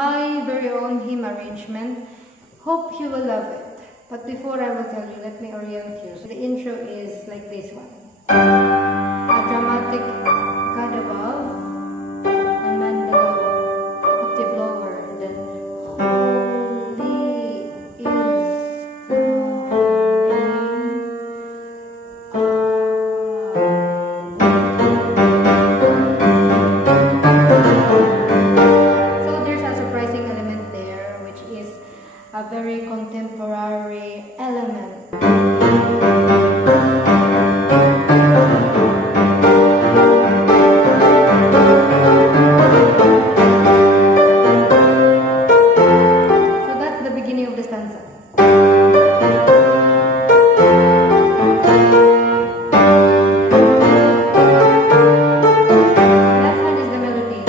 my very own hymn arrangement. Hope you will love it. But before I will tell you, let me orient you. So the intro is like this one. A dramatic God above and man below, octave lower, then holy is the So there's a surprising element there, which is a very contemporary element. So that's the beginning of the stanza. Left hand is the melody.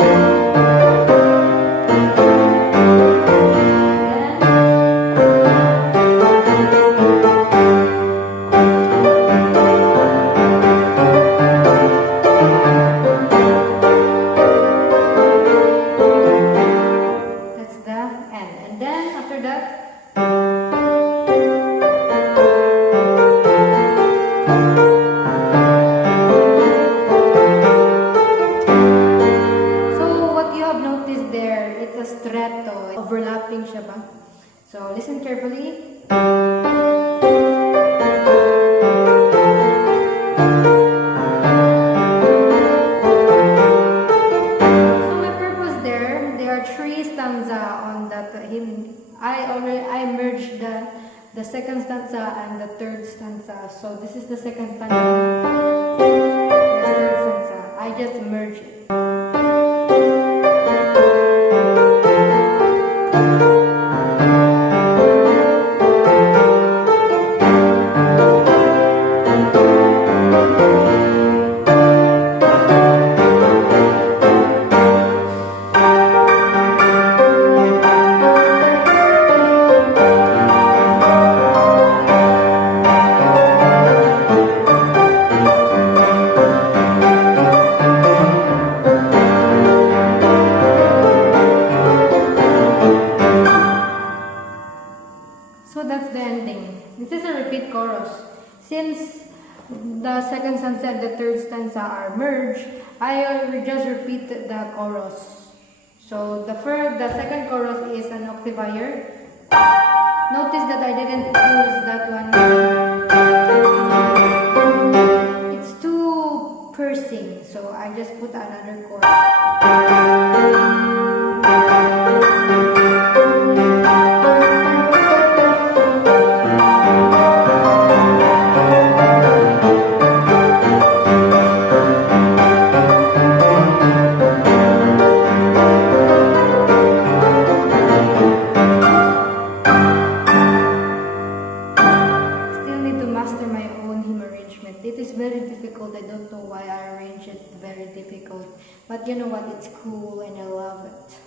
That's the end. And then after that, so what you have noticed there, it's a stretto, overlapping siya ba? So listen carefully. So my purpose there are three stanza on that hymn. I merged the second stanza and the third stanza. So this is the second stanza. The third stanza. I just merged it. So that's the ending. This is a repeat chorus. Since the second stanza and the third stanza are merged, I will just repeat the chorus. So the second chorus is an octave higher. Notice that I didn't use that one. It's too piercing, so I just put another chord. It is very difficult. I don't know why I arrange it very difficult. But you know what? It's cool and I love it.